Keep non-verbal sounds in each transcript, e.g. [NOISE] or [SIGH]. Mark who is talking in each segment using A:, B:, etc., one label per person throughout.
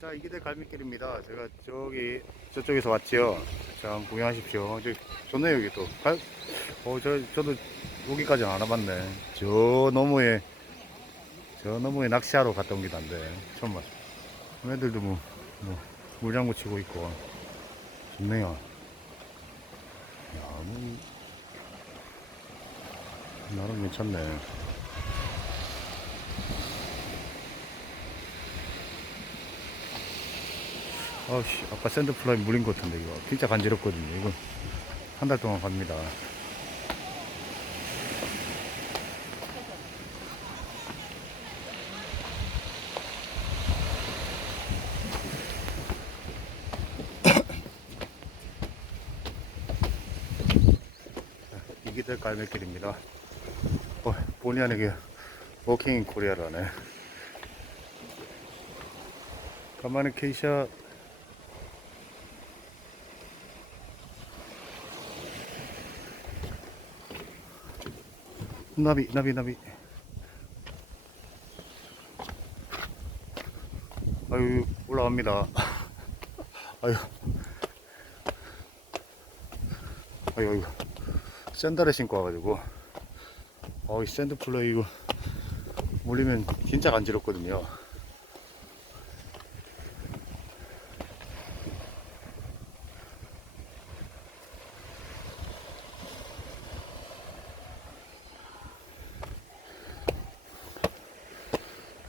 A: 자, 이게 대 갈매길입니다. 제가 저기, 저쪽에서 왔지요. 자, 구경하십시오. 저, 좋네요, 여기 또. 갈, 어, 저, 저도 여기까지는 안 와봤네. 저 너머에, 저 너머에 낚시하러 갔다 온 길인데, 처음 봤어. 애들도 뭐, 뭐, 물장구 치고 있고. 좋네요. 야, 뭐, 나름 괜찮네. 아씨, 아까 샌드플라이 물린 것 같은데, 이거. 진짜 간지럽거든요. 이거 한 달 동안 갑니다. [COUGHS] 이기들 갈매길입니다. 어, 본의 아니게 워킹 인 코리아라네. 가만히 케이샤 나비 나비 나비. 아유 올라갑니다. [LAUGHS] 아유. 아유 아유. 샌들을 신고 와가지고. 어이 샌드 플레이 이거. 물리면 진짜 간지럽거든요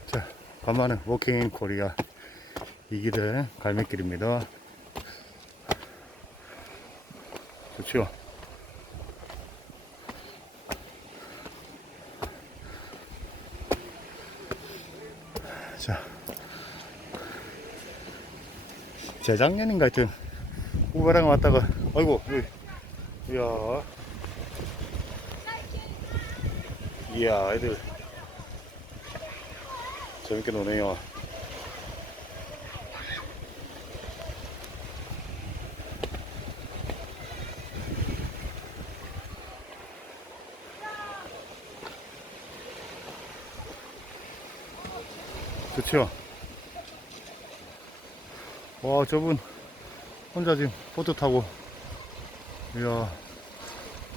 A: 자, 간만에 워킹 인 코리아 이 길의 갈매길입니다. 좋죠? 자, 재작년인가 하여튼 우베랑 왔다가 아이고 이야 이야 애들 재밌게 노네요. 좋죠? 와, 저분 혼자 지금 보트 타고, 이야,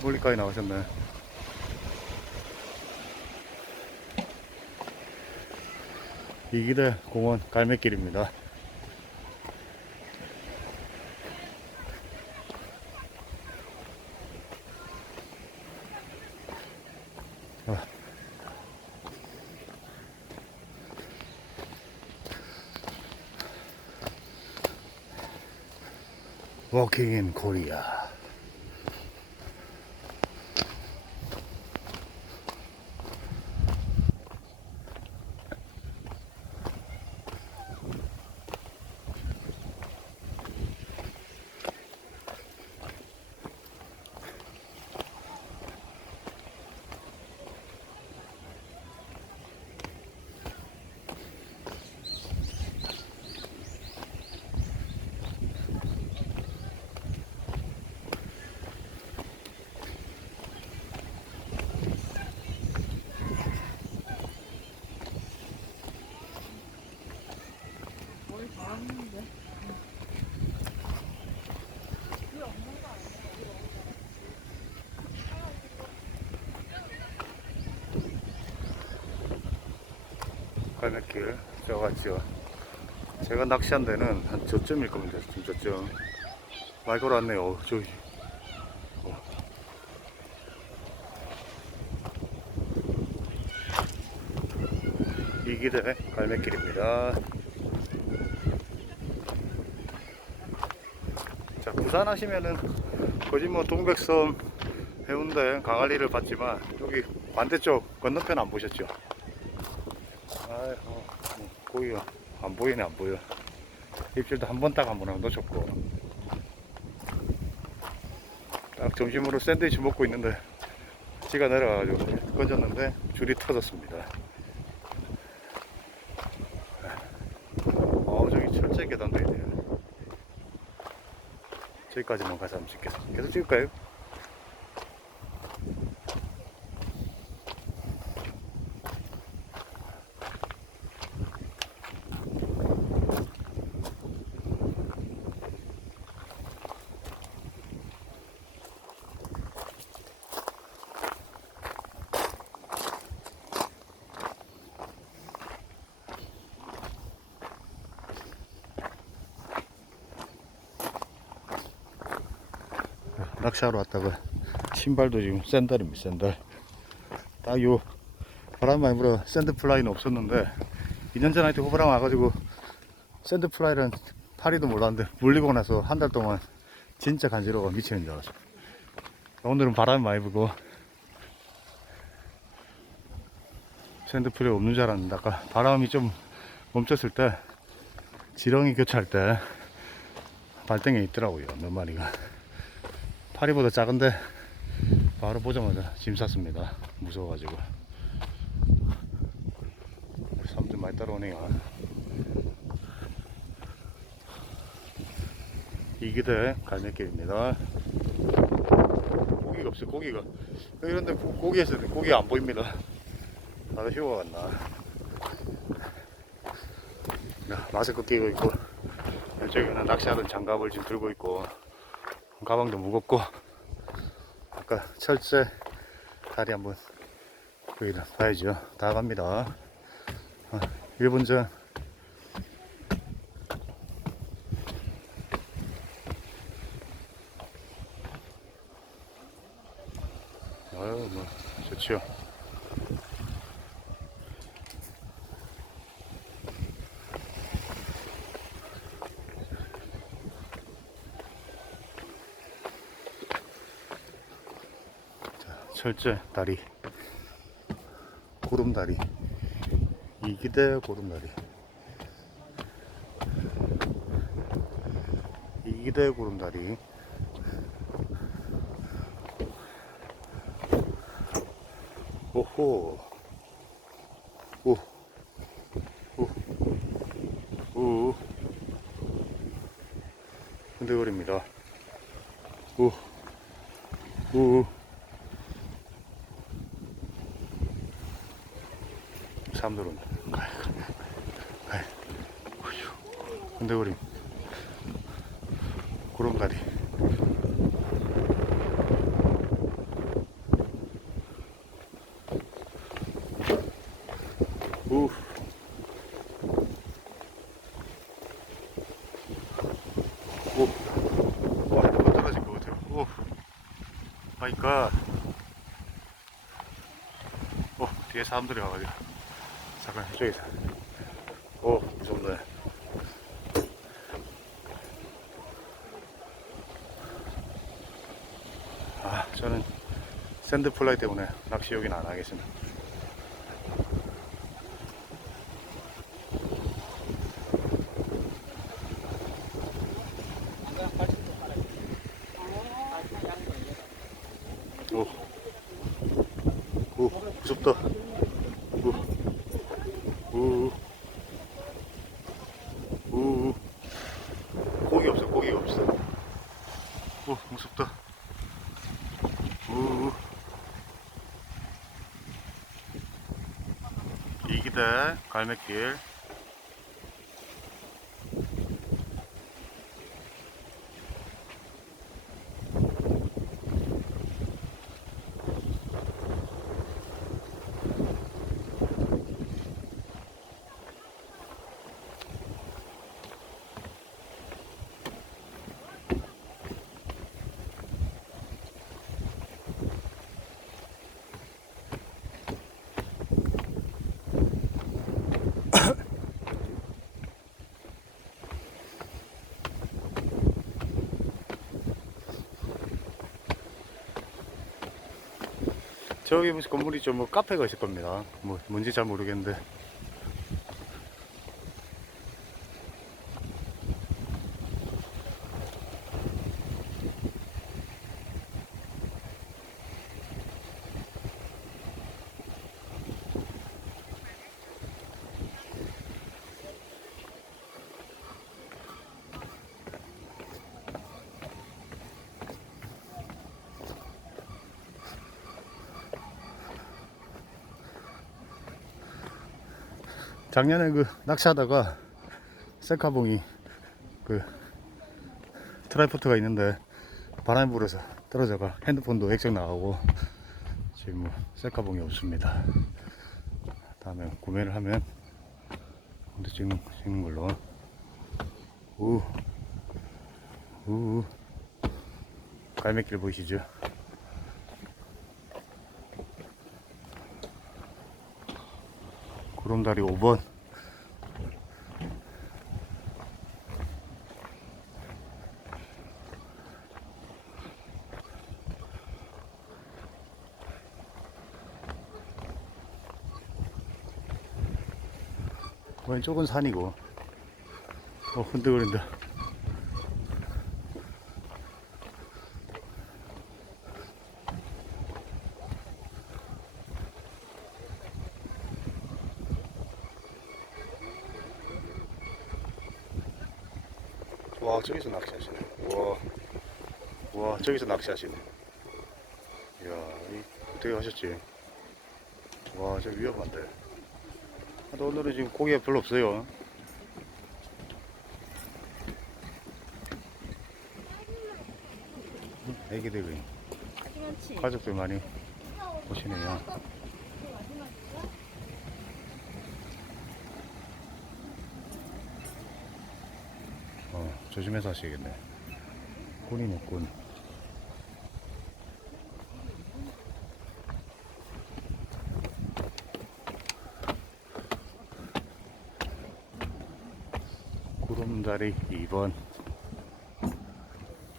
A: 멀리까지 나가셨네. 이기대 공원 갈매길입니다. 아. Walking in Korea. 갈매길 저같지요. 제가 낚시한 데는 한 저쯤일 겁니다. 지금 저쯤. 말 걸어왔네요. 어, 저기. 어. 이 길에 갈매길입니다. 자, 부산 하시면은 거짓 뭐 동백섬 해운대 강할리를 봤지만 여기 반대쪽 건너편 안 보셨죠? 아이, 어, 뭐, 거기가 안 보이네, 안 보여. 입질도 한 번 딱 한 번 하고 놓쳤고. 딱 점심으로 샌드위치 먹고 있는데, 지가 내려가가지고 건졌는데, 줄이 터졌습니다. 어, 저기 철제 계단도 있네요. 저기까지만 가서 한번 찍겠습니다. 계속 찍을까요? 낚시하러 왔다가 신발도 지금 샌들입니다 샌들. 딱요 바람 많이 불어 샌드플라이는 없었는데 2년 전에 호불랑 와가지고 샌드플라이는 파리도 몰랐는데 물리고 나서 한 달 동안 진짜 간지러워 미치는 줄 알았어 오늘은 바람이 많이 불고 샌드플라이 없는 줄 알았는데 아까 바람이 좀 멈췄을 때 지렁이 교차할 때 발등에 있더라고요 몇 마리가 파리보다 작은데 바로 보자마자 짐 쌌습니다. 무서워가지고. 우리 사람들 많이 따라오네요. 이기대 갈매길입니다. 고기가 없어요 고기가. 이런데 고- 고기 안 보입니다. 다들 휴가 갔나. 야, 마스크 끼고 있고 이쪽에는 낚시하던 장갑을 지금 들고 있고 가방도 무겁고. 아까 철새 다리 한번 여기를 봐야죠. 다 갑니다. 아, 1분 전 아유 뭐 좋죠 철제 다리. 고름다리. 이기대 고름다리. 이기대 고름다리. 오호. 오 오, 오, 흔들거립니다. 오, 오, 사람들은 가요, 가요, 가요. 흔들거림. 구름다리. 우. 오. 와, 이거 떨어진 것 같아요. 오. 갓. 오, 뒤에 사람들이 와가지고. 잠깐, 이쪽에서. 오, 무섭네. 아, 저는 샌드플라이 때문에 낚시 여기는 안 하겠습니다. 오. 오, 무섭다. 오. 오. 오. 고기 없어, 고기가 없어. 오, 무섭다. 오. 이기대 갈매길. 저기 무슨 건물이 좀 뭐 카페가 있을 겁니다. 뭐 뭔지 잘 모르겠는데. 작년에 그 낚시하다가 셀카봉이 그 트라이포트가 있는데 바람이 불어서 떨어져가 핸드폰도 액정 나가고 지금 뭐 셀카봉이 없습니다. 다음에 구매를 하면 근데 찍는, 찍는 걸로 우, 우, 갈매길 보이시죠? 구름다리 5번. 왼쪽은 산이고. 어 흔들거린다 저기서 낚시하시네. 와, 와 저기서 낚시하시네. 이야 이 어떻게 하셨지? 와 저 위험한데 근데 오늘은 지금 고기가 별로 없어요. 애기들이. 가족들 많이 오시네요 조심해서 하셔야겠네. 꾼이네 꾼 구름다리 2번.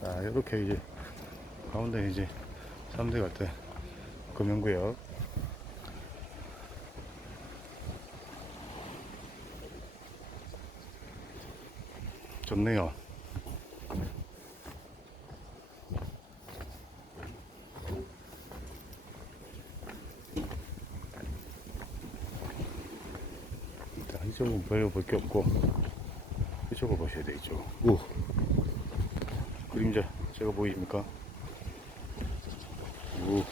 A: 자 이렇게 이제 가운데 이제 3대 같아 금연구역 좋네요. 자, 이쪽은 별로 볼 게 없고 이쪽을 보셔야 돼 이쪽 오. 그림자 제가 보이십니까? 오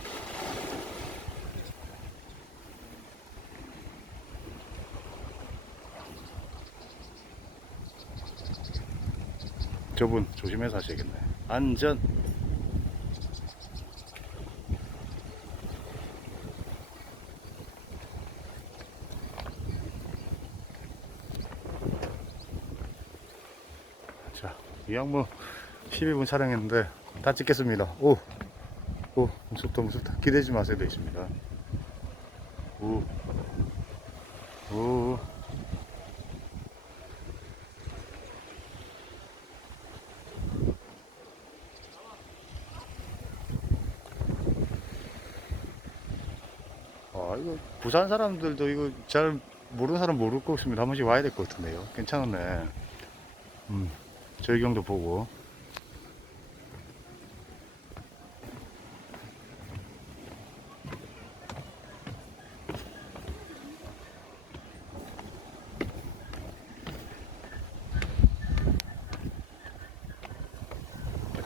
A: 저분 조심해서 하셔야겠네 안전 자, 이 양모 12분 촬영했는데 다 찍겠습니다. 오, 오, 무섭다, 무섭다. 기대지 마세요. 오, 오. 아, 이거 부산 사람들도 이거 잘 모르는 사람 모를 것 같습니다. 한 번씩 와야 될 것 같은데요. 괜찮네. 음, 절경도 보고.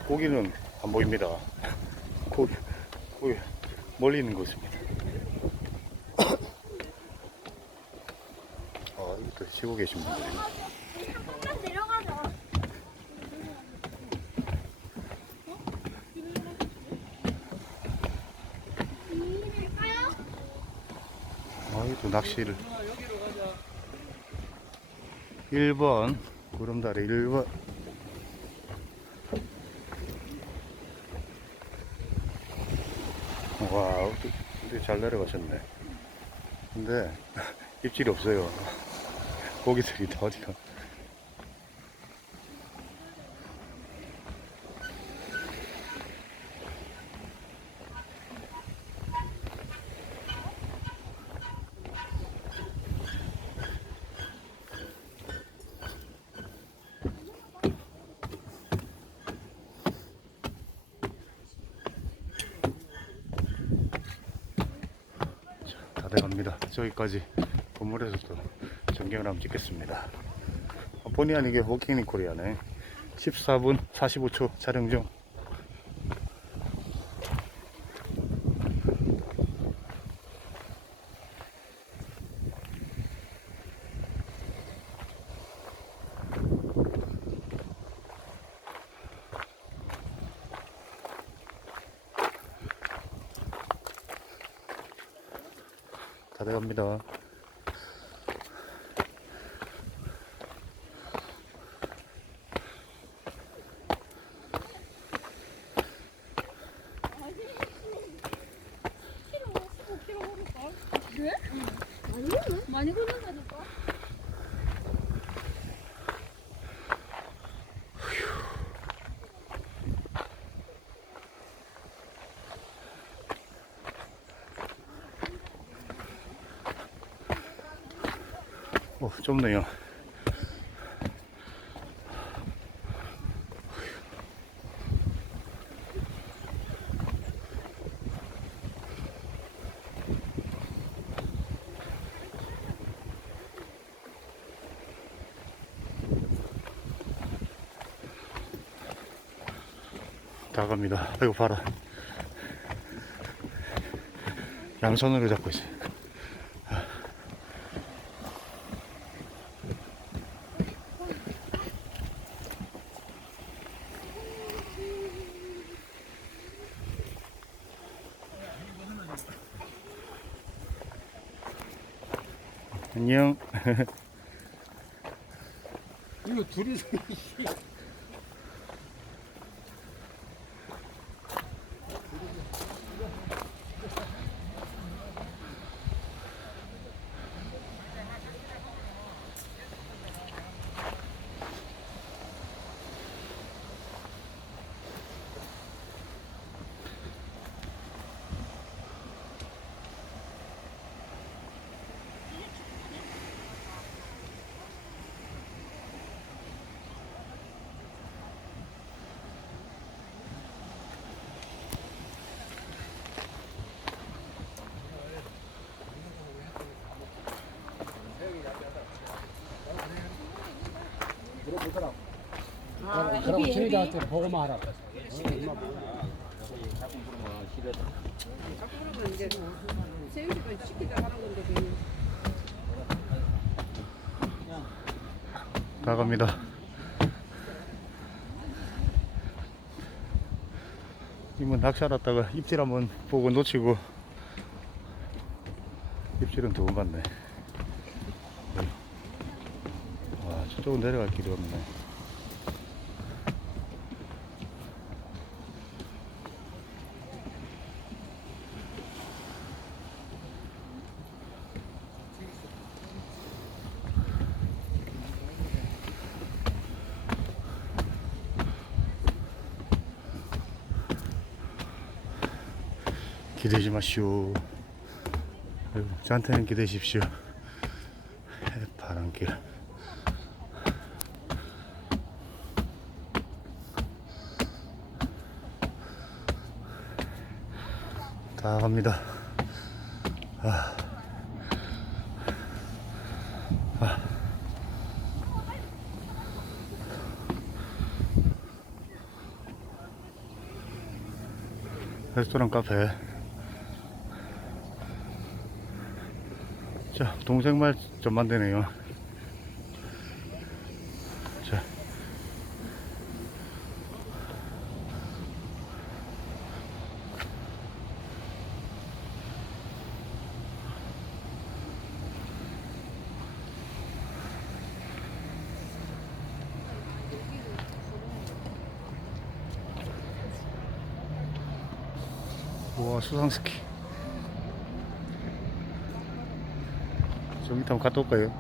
A: 고기는 안 보입니다. [LAUGHS] 고기, 고기 멀리 있는 곳입니다. 아, 이것도 쉬고 계신 분들이.
B: 잠깐 내려가자.
A: 아, 이또 낚시를. 1번, 구름다리 1번. 와, 어떻게, 어떻게 잘 내려가셨네. 근데, [LAUGHS] 입질이 없어요. 고기들이 다 어디가. 다 돼갑니다. 저기까지 건물에서 또 전경을 한번 찍겠습니다. 어, 본의 아니게 워킹 인 코리아네. 14분 45초 촬영 중. 그래? 응. 많이 걷네? 많이 걷는다니까? 좁네요. 다 갑니다. 아이고, 봐라. 양손으로 잡고 있어요. 안녕. [LAUGHS]
C: 이거 둘이서 [LAUGHS] 그러고 저희들한테 보고만 하라고.
D: 그러면 이제 새우젓만 시키다 하는 건데 괜히
A: 다 갑니다. 이번 낚시 왔다가 입질 한번 보고 놓치고 입질은 두 번 봤네. 와 저쪽은 내려갈 길이 없네. 아이고, 저한테는 기대십시오. 바람길. 다 갑니다. 아. 아. 레스토랑 카페. 자, 동생 말 좀 만드네요. 자. 우와, 수상스키. 좀 이따 한번 갔다 올까요?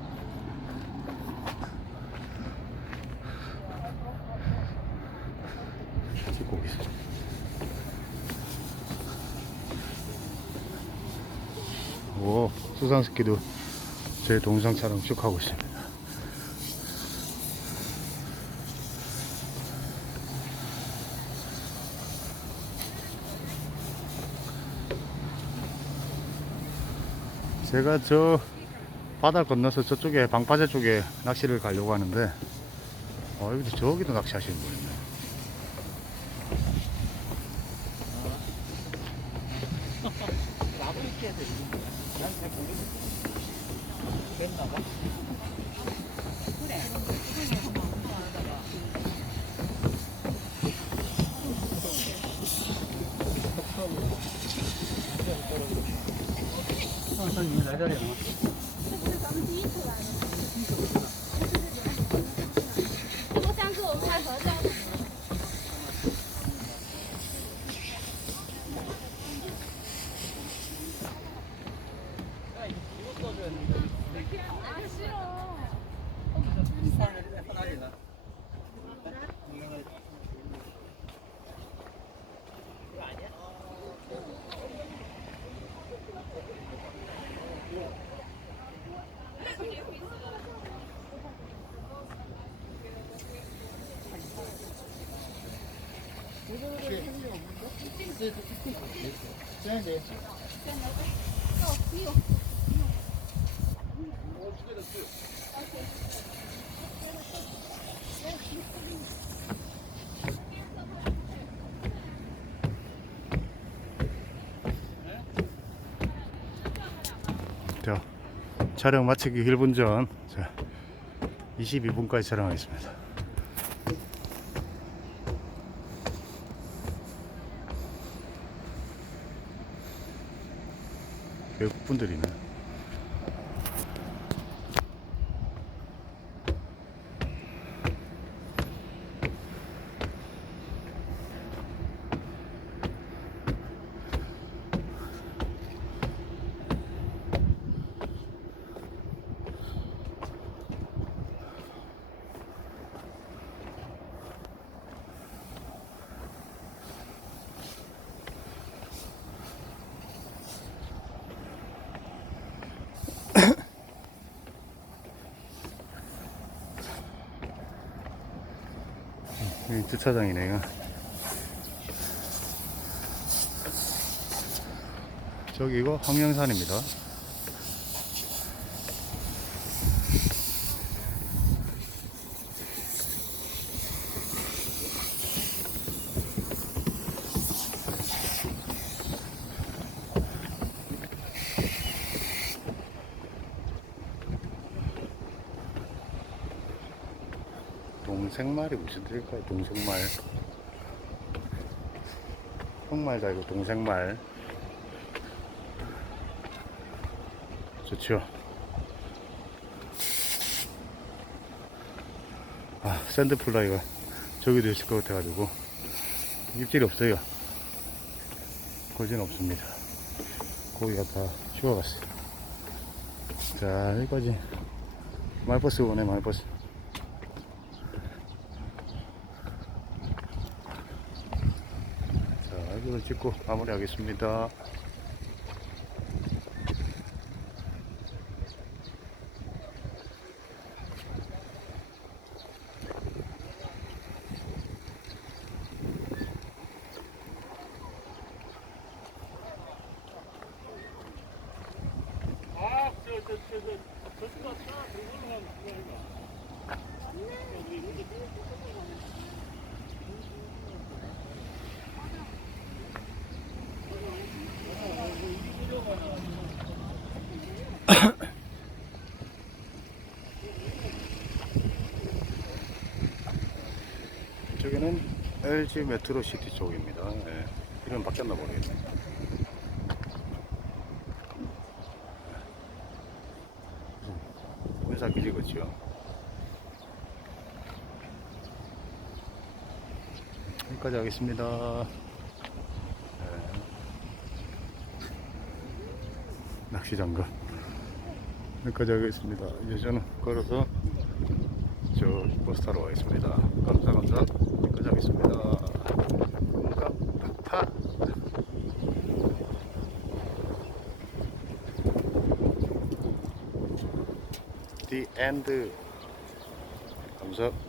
A: 찍고 있어. 오, 수상스키도 제 동상 촬영 쭉 하고 있습니다. 제가 저 바다 건너서 저쪽에 방파제 쪽에 낚시를 가려고 하는데 어 여기도 저기도 낚시하시는 분이네.
C: 선생님 내 자리에
A: 자, 촬영 마치기 1분 전, 자, 22분까지 촬영하겠습니다. 외국 분들이네. 여기 주차장이네요. 저기가 황령산입니다. 동생말이 무슨 뜻일까요? 동생말. 형말도 아니고 동생말. 좋죠. 아, 샌드플라이가 저기도 있을 것 같아가지고 입질이 없어요. 거진 없습니다. 고기가 다 죽어갔어요. 자, 여기까지 말버스 오네, 말버스. 자, 이걸 찍고 마무리하겠습니다. 저기는 LG 메트로 시티 쪽입니다. 예. 이름 바뀌었나 모르겠네. 군사 기지겠죠. 여기까지 하겠습니다. 예. 낚시 장갑. 여기까지 하겠습니다. 이제 저는 걸어서 저 버스 타러 가겠습니다. 감사 감사. 여기까지 하겠습니다. 감사 파. The end. 감사.